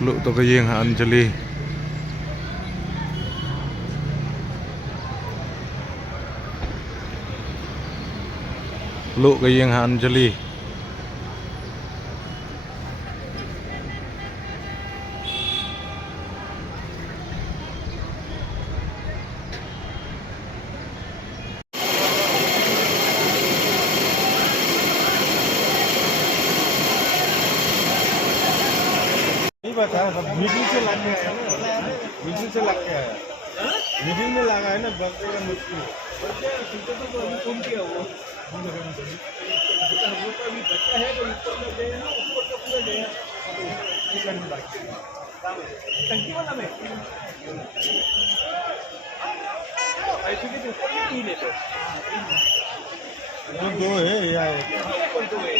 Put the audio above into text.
Luk to kayeng ha Anjali. Luk kayeng ha Anjali. नहीं पता मीटिंग से लग गया है ना, मीटिंग से लग गया है, मीटिंग में लगा है ना, बस का मुश्किल तो अभी फोन किया वो तो अभी बच्चा है तो ऊपर में गए ना, ऊपर का पूरा गया टंकी वाला में ऐसे के ऊपर में नहीं लेते दो है या ऊपर दो है